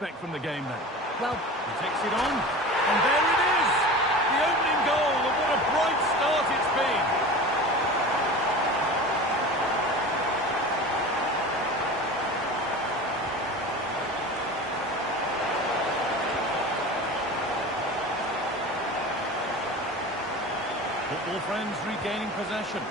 Back from the game then. Well, He takes it on, and there it is! The opening goal, and what a bright start it's been! Football friends regaining possession.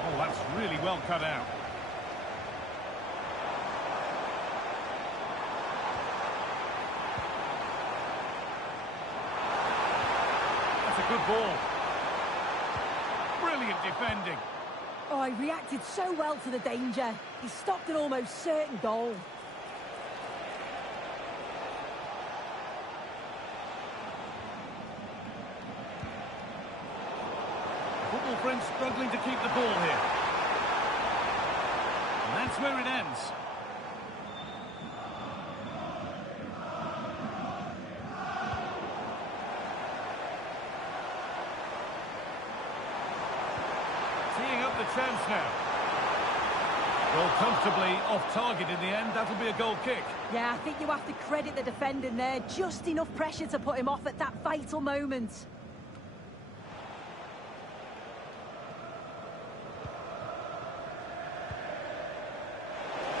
Oh, that's really well cut out. That's a good ball. Brilliant defending. oh, he reacted so well to the danger. He stopped an almost certain goal. Football friends struggling to keep the ball here. And that's where it ends. Teeing up the chance now. Well, comfortably off target in the end. That'll be a goal kick. Yeah, I think you have to credit the defending there. Just enough pressure to put him off at that vital moment.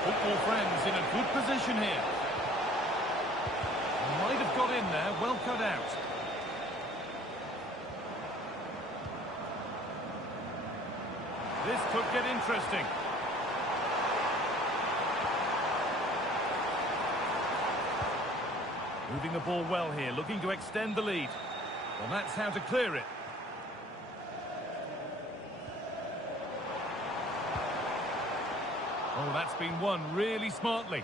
Football friends in a good position here. Might have got in there, well cut out. This could get interesting. Moving the ball well here, looking to extend the lead. Well, that's how to clear it. Oh, that's been won really smartly.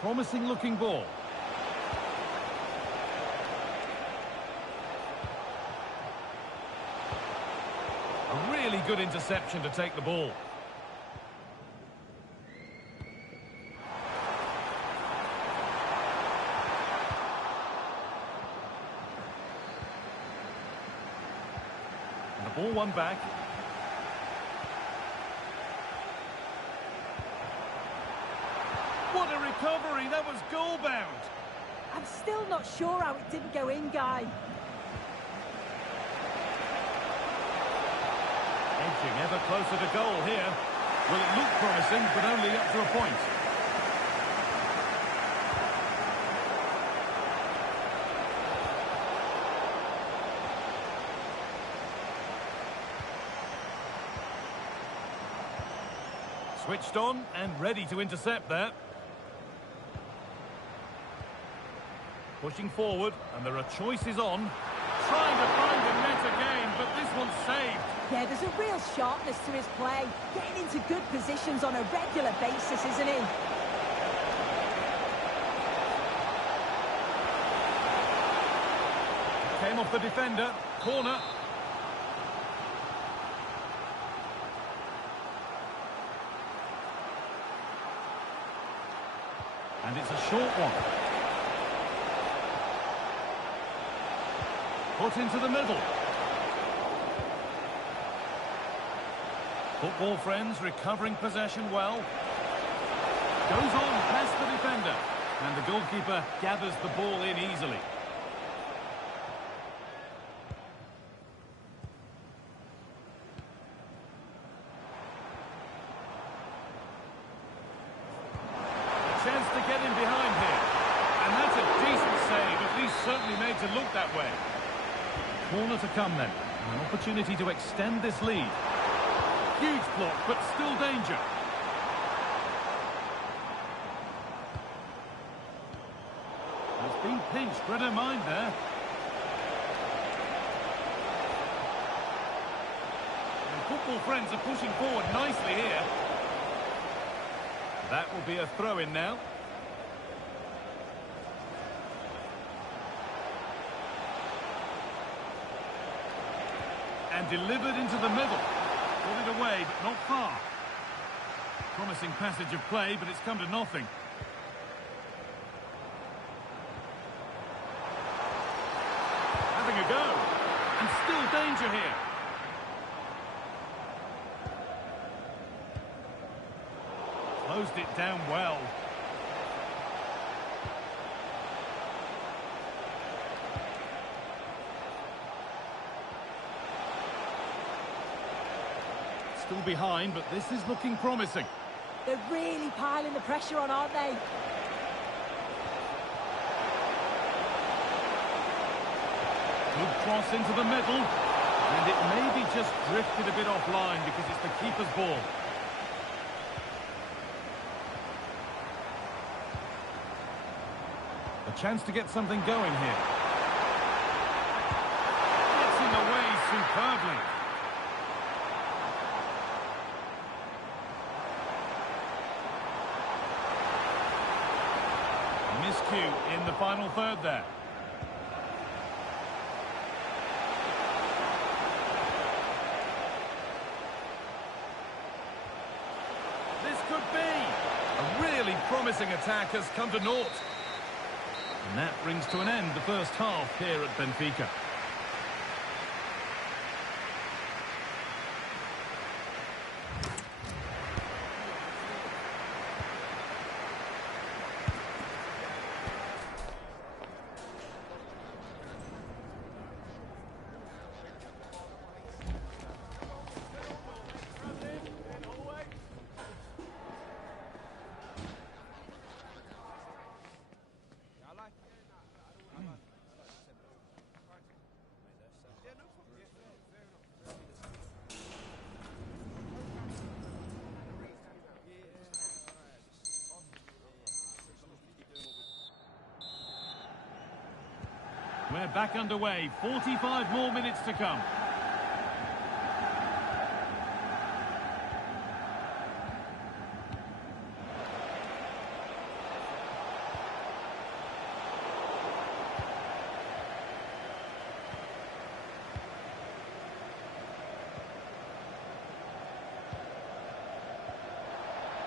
Promising looking ball. A really good interception to take the ball. And the ball won back. What a recovery! That was goal-bound. I'm still not sure how it didn't go in, Guy. Edging ever closer to goal here. Well, it looked promising, but only up to a point. Switched on and ready to intercept there. Pushing forward, and there are choices on. Trying to find the net again, but this one's saved. Yeah, there's a real sharpness to his play. Getting into good positions on a regular basis, isn't he? Came off the defender. Corner. And it's a short one. Put into the middle. Football friends recovering possession well. Goes on past the defender. And the goalkeeper gathers the ball in easily. Chance to get in behind here. And that's a decent save, at least certainly made to look that way. Corner to come then. An opportunity to extend this lead. Huge block, but still danger. He's been pinched, read her mind there. And football friends are pushing forward nicely here. That will be a throw-in now. And delivered into the middle. Got it away, but not far. Promising passage of play, but it's come to nothing. go. And still danger here. Closed it down well. Still behind, but this is looking promising. They're really piling the pressure on, aren't they? Good cross into the middle. And it maybe just drifted a bit offline because it's the keeper's ball. A chance to get something going here. Gets in the way superbly. Miscue in the final third there. This could be. A really promising attack has come to naught. And that brings to an end the first half here at Benfica. We're back underway. 45 more minutes to come.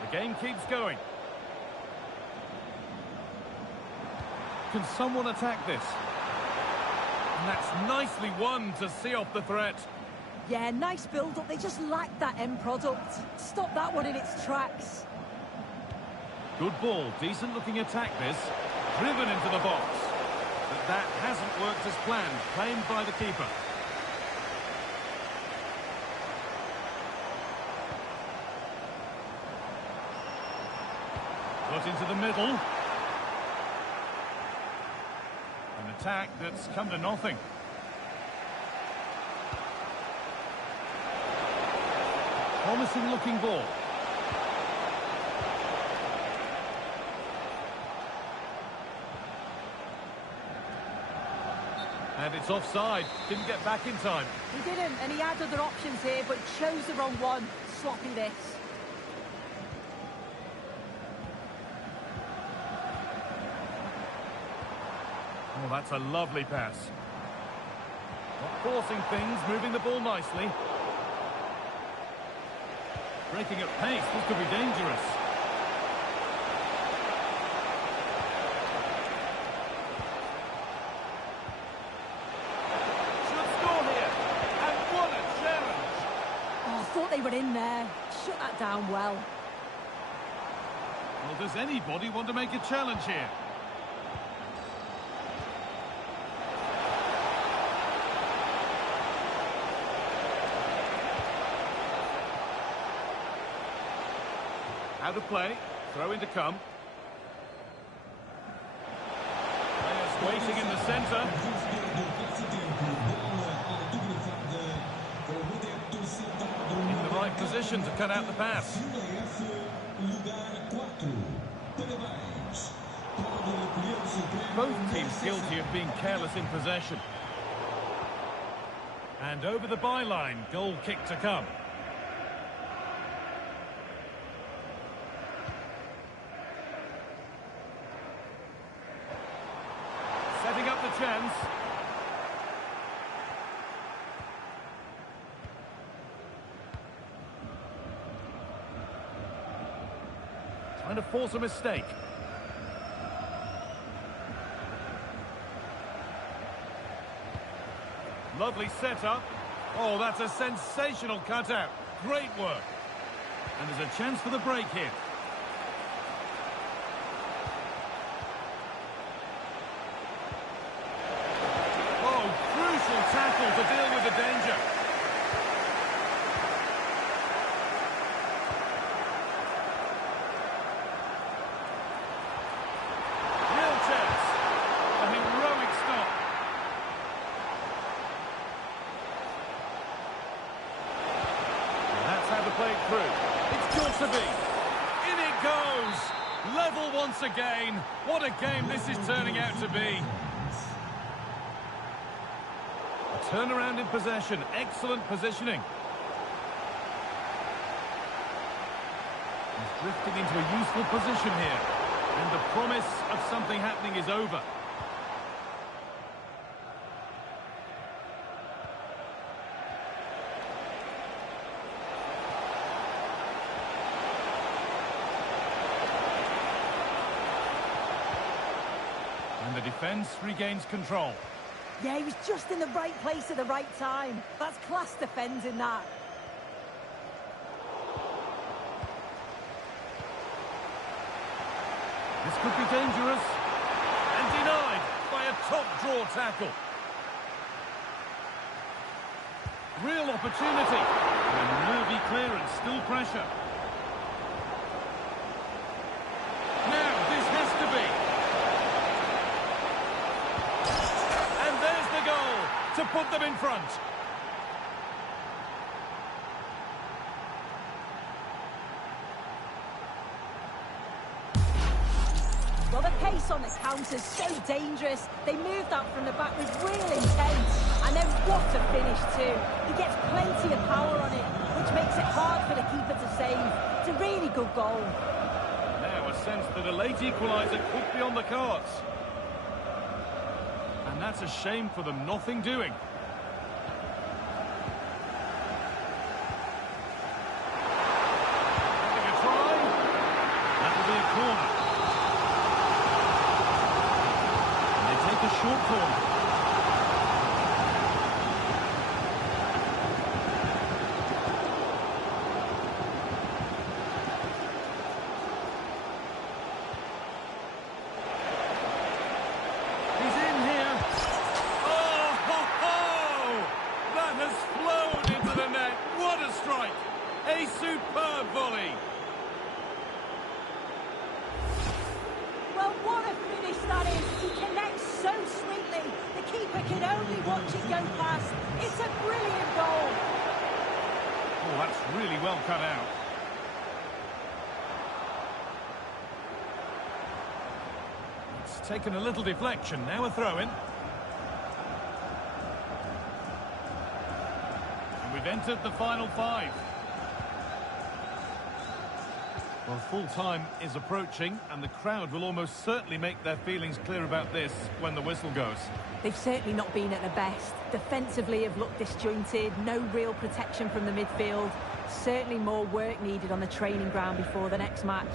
The game keeps going. Can someone attack this? And that's nicely won to see off the threat. Yeah, nice build-up. They just lacked that end product. Stop that one in its tracks. Good ball. Decent-looking attack, this. Driven into the box. But that hasn't worked as planned. Claimed by the keeper. Got into the middle. An attack that's come to nothing. Promising looking ball. And it's offside. Didn't get back in time. He didn't, and he had other options here, but chose the wrong one. Sloppy this. Oh, that's a lovely pass. Not forcing things, moving the ball nicely. Breaking at pace, this could be dangerous. Should score here. And what a challenge! Oh, I thought they were in there. Shut that down well. Well, does anybody want to make a challenge here? Out of play, throw in to come. Players waiting in the centre. In the right position to cut out the pass. Both teams guilty of being careless in possession. And over the byline, goal kick to come. Setting up the chance. Trying to force a mistake. Lovely setup. Oh, that's a sensational cutout. Great work. And there's a chance for the break here. Oh, crucial tackle to deal with the danger. Real chance. A heroic stop. And that's how to play it through. It's got to be. In it goes. Level once again. What a game this is turning out to be. A turnaround in possession. Excellent positioning. He's drifting into a useful position here. And the promise of something happening is over. And the defence regains control. Yeah, he was just in the right place at the right time. That's class defending, that. This could be dangerous. And denied by a top-draw tackle. Real opportunity. And nervy clearance, still pressure. Now, this has to be. And there's the goal to put them in front. Well, the pace on the counter's so dangerous. They moved that from the back with real intent. And then what a finish too. He gets plenty of power on it, which makes it hard for the keeper to save. It's a really good goal. Now a sense that a late equaliser could be on the cards. And that's a shame for them, nothing doing. Having a try. That'll be a corner. A short corner. He's in here. Oh, ho, ho! That has flown into the net. What a strike! A superb volley. Well, what a finish that is. He connects so sweetly. The keeper can only watch it go past. It's a brilliant goal. Oh, that's really well cut out. It's taken a little deflection. Now a throw-in. And we've entered the final 5. Well, full-time is approaching, and the crowd will almost certainly make their feelings clear about this when the whistle goes. They've certainly not been at their best. Defensively have looked disjointed, no real protection from the midfield. Certainly more work needed on the training ground before the next match.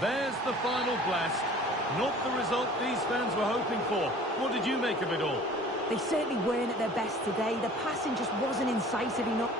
There's the final blast. Not the result these fans were hoping for. What did you make of it all? They certainly weren't at their best today. The passing just wasn't incisive enough.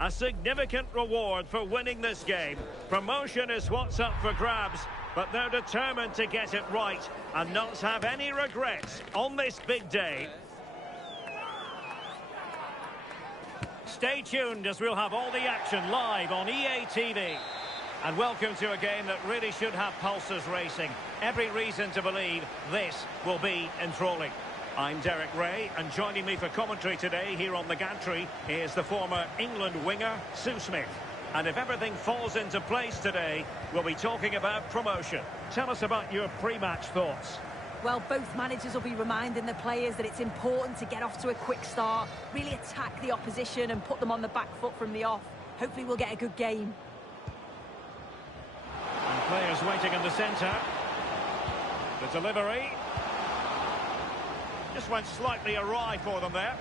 A significant reward for winning this game. Promotion is what's up for grabs, but they're determined to get it right and not have any regrets on this big day. Stay tuned as we'll have all the action live on EA TV. And welcome to a game that really should have pulses racing. Every reason to believe this will be enthralling. I'm Derek Ray, and joining me for commentary today here on the gantry is the former England winger, Sue Smith. And if everything falls into place today, we'll be talking about promotion. Tell us about your pre-match thoughts. Well, both managers will be reminding the players that it's important to get off to a quick start, really attack the opposition and put them on the back foot from the off. Hopefully we'll get a good game. And players waiting in the centre. The delivery. Just went slightly awry for them there.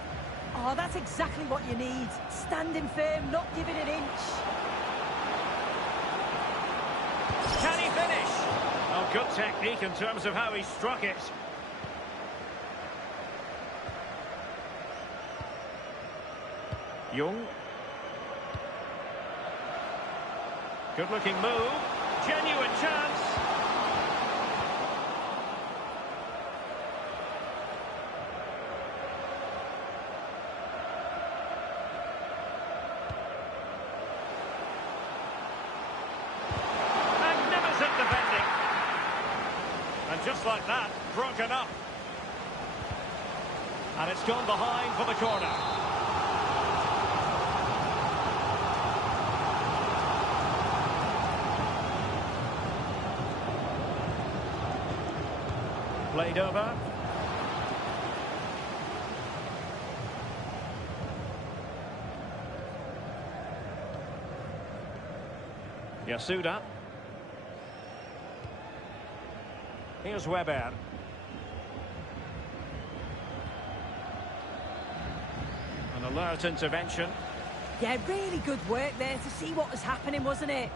Oh, that's exactly what you need. Standing firm, not giving an inch. Can he finish? Oh, good technique in terms of how he struck it. Young. Good-looking move. Genuine chance. Just like that, broken up. And it's gone behind for the corner. Played over. Yasuda. Here's Weber. An alert intervention. Yeah, really good work there to see what was happening, wasn't it?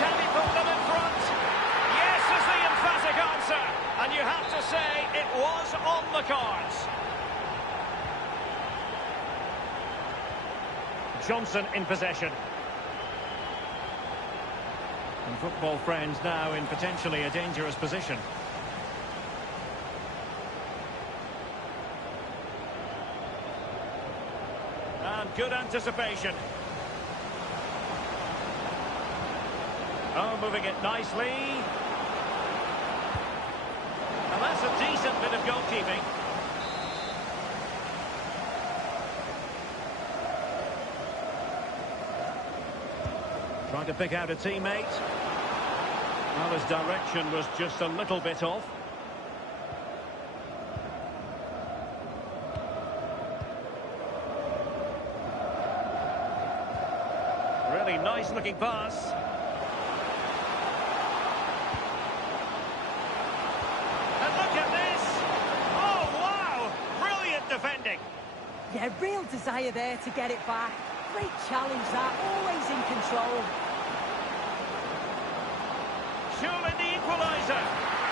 Can he put them in front? Yes is the emphatic answer. And you have to say it was on the cards. Johnson in possession. And football friends now in potentially a dangerous position. And good anticipation. Oh, moving it nicely. And that's a decent bit of goalkeeping. Trying to pick out a teammate. Well, his direction was just a little bit off. Really nice looking pass. And look at this! Oh, wow! Brilliant defending. Yeah, real desire there to get it back. Great challenge that, always in control. Surely the equaliser.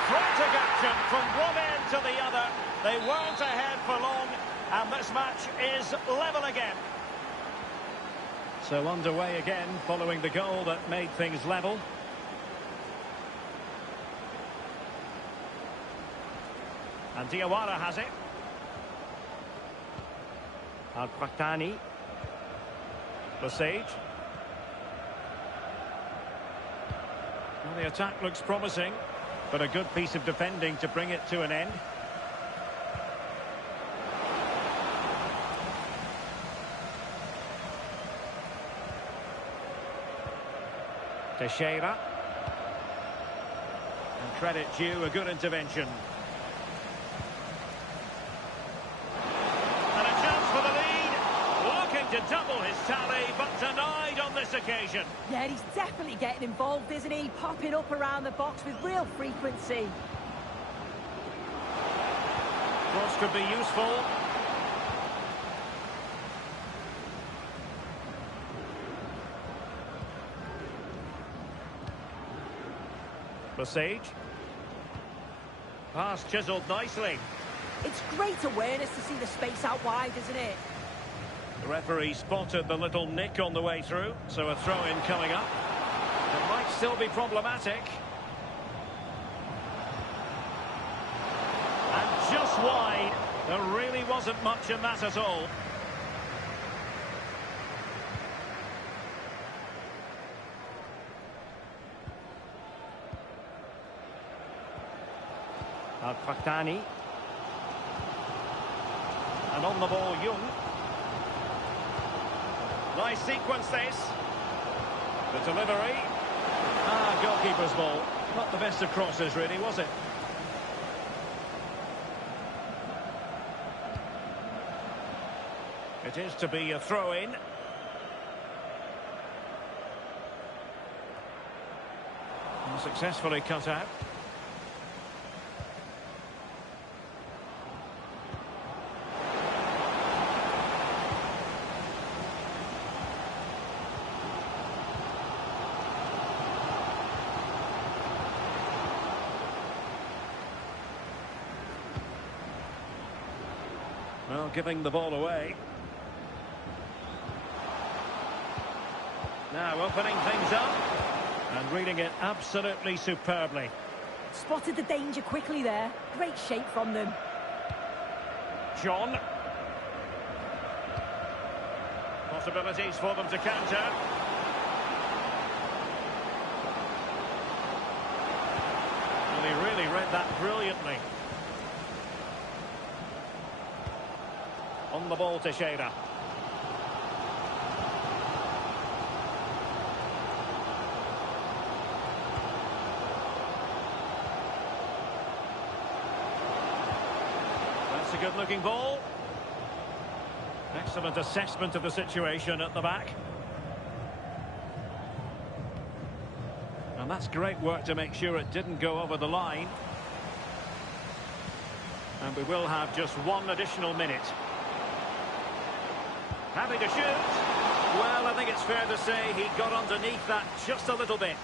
Frantic action from one end to the other. They weren't ahead for long, and this match is level again. So underway again, following the goal that made things level. And Diawara has it. Al-Qahtani. Lesage. Well, the attack looks promising, but a good piece of defending to bring it to an end. Teixeira. And credit due, a good intervention. And a chance for the lead. Looking to double his tally, but denied on this occasion. Yeah, he's definitely getting involved, isn't he? Popping up around the box with real frequency. Cross could be useful. Lesage. Pass chiselled nicely. It's great awareness to see the space out wide, isn't it? The referee spotted the little nick on the way through, so a throw-in coming up. It might still be problematic. And just wide. There really wasn't much in that at all. Al-Qahtani. And on the ball, Young. Nice sequence this. The delivery. Goalkeeper's ball. Not the best of crosses, really, was it? It is to be a throw-in. Successfully cut out. Well, giving the ball away. Now opening things up and reading it absolutely superbly. Spotted the danger quickly there. Great shape from them. John. Possibilities for them to counter. Well, he really read that brilliantly. On the ball, Teixeira. That's a good-looking ball. Excellent assessment of the situation at the back. And that's great work to make sure it didn't go over the line. And we will have just one additional minute. Happy to shoot. Well, I think it's fair to say he got underneath that just a little bit.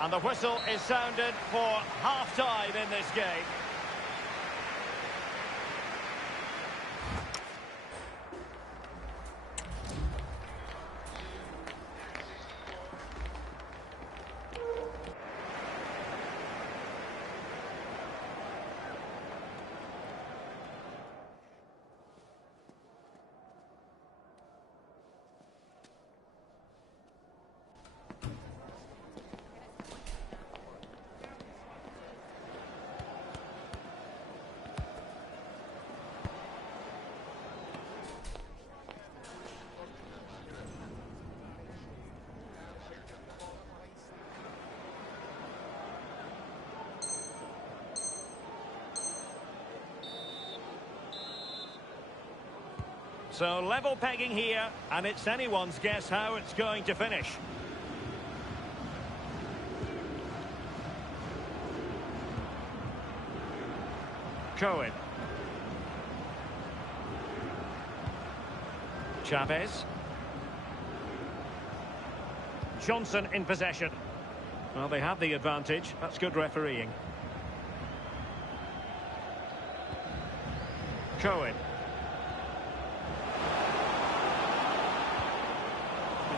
And the whistle is sounded for half-time in this game. So level pegging here, and it's anyone's guess how it's going to finish. Cohen. Chavez. Johnson in possession. Well, they have the advantage. That's good refereeing. Cohen.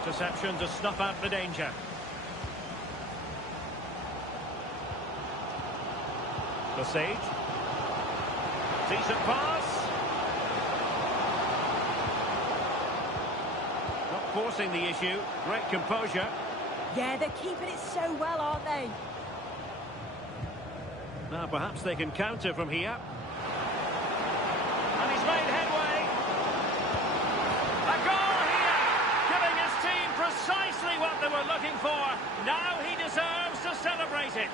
Interception to snuff out the danger. Lesage. Decent pass. Not forcing the issue. Great composure. Yeah, they're keeping it so well, aren't they? Now perhaps they can counter from here. And he's made headway. A goal here, giving his team precisely what they were looking for. Now he deserves to celebrate it.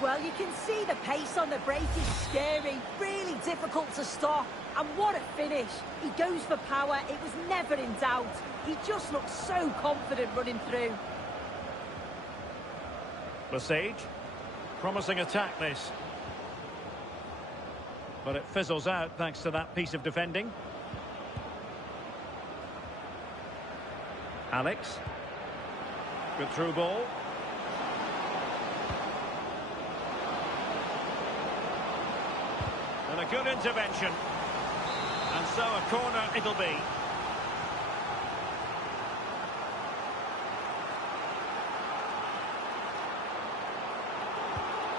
Well, you can see the pace on the break is scary, really difficult to stop. And what a finish. He goes for power, it was never in doubt. He just looks so confident running through. Lesage, promising attack this. But it fizzles out thanks to that piece of defending. Alex. Good through ball. And a good intervention. And so a corner it'll be.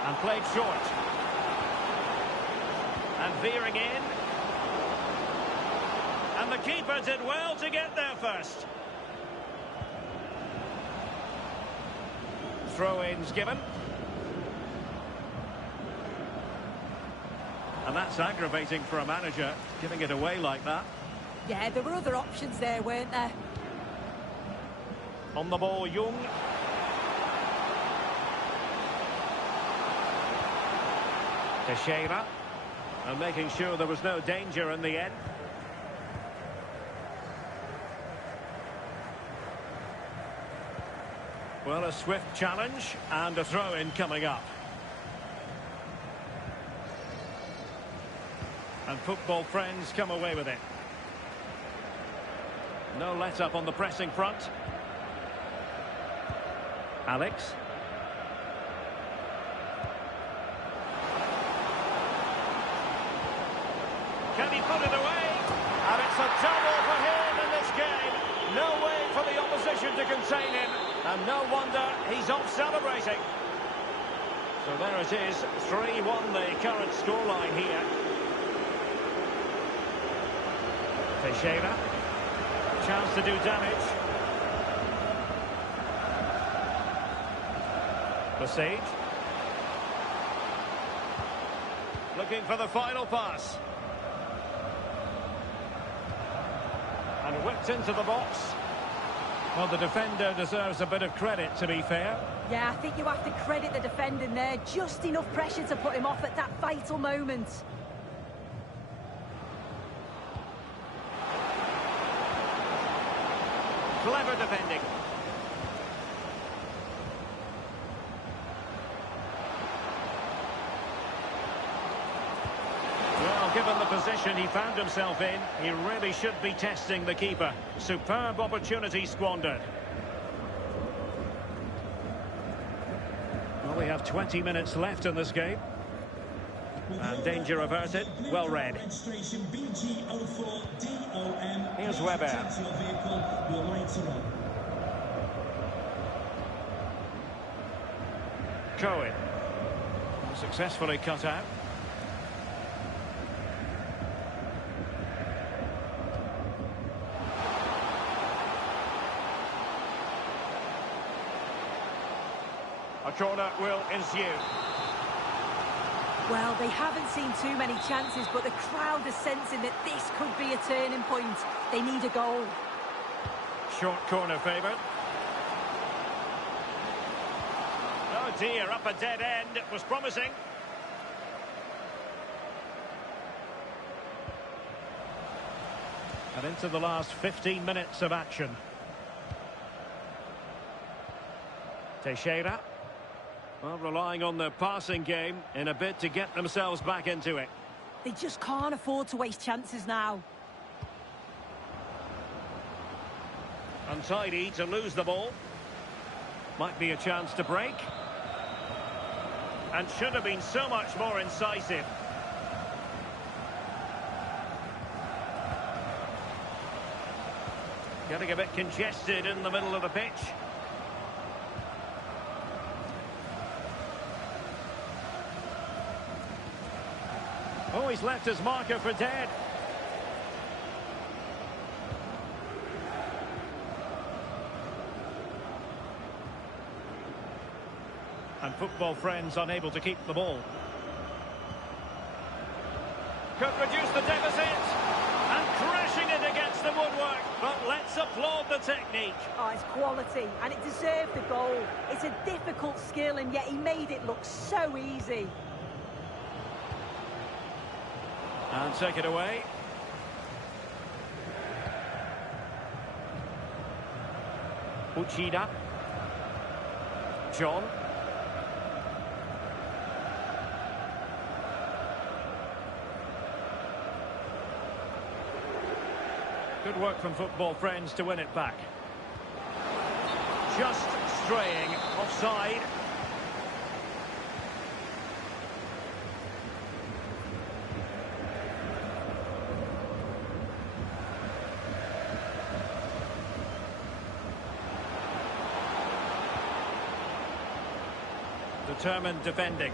And played short. And veering in. And the keeper did well to get there first. Throw-ins given. And that's aggravating for a manager, giving it away like that. Yeah, there were other options there, weren't there? On the ball, Young. Teixeira. And making sure there was no danger in the end. Well, a swift challenge and a throw-in coming up. And football friends come away with it. No let-up on the pressing front. Alex. Can he put it away? And it's a double for him in this game. No way for the opposition to contain him. And no wonder he's off celebrating. So there it is, 3-1 the current scoreline here. Teixeira. Chance to do damage. Lesage. Looking for the final pass. And whipped into the box. Well, the defender deserves a bit of credit, to be fair. Yeah, I think you have to credit the defending there. Just enough pressure to put him off at that vital moment. Clever defending. Well, given the position he found himself in, he really should be testing the keeper. Superb opportunity squandered. Well, we have 20 minutes left in this game. And danger averted. Well read. Here's Weber. Cohen. Successfully cut out. A corner will ensue. Well, they haven't seen too many chances, but the crowd is sensing that this could be a turning point. They need a goal. Short corner favoured. Oh dear, up a dead end. It was promising. And into the last 15 minutes of action. Teixeira. Well, relying on their passing game in a bid to get themselves back into it. They just can't afford to waste chances now. Untidy to lose the ball. Might be a chance to break. And should have been so much more incisive. Getting a bit congested in the middle of the pitch. Oh, he's left his marker for dead. And football friends unable to keep the ball. Could reduce the deficit. And crashing it against the woodwork. But let's applaud the technique. Oh, it's quality, and it deserved the goal. It's a difficult skill, and yet he made it look so easy. And take it away. Uchida. John. Good work from football friends to win it back. just straying offside. Determined defending.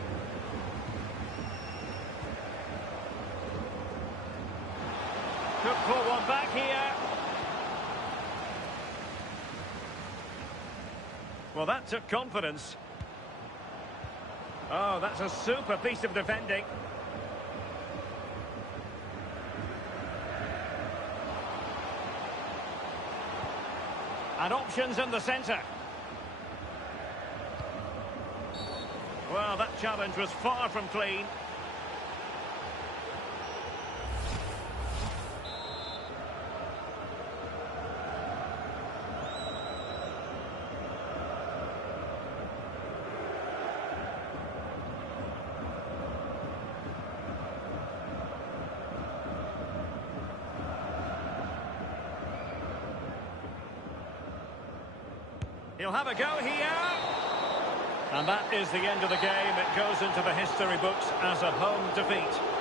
Could pull one back here. Well, that took confidence. Oh, that's a super piece of defending. And options in the centre. Well, that challenge was far from clean. He'll have a go here. And that is the end of the game. It goes into the history books as a home defeat.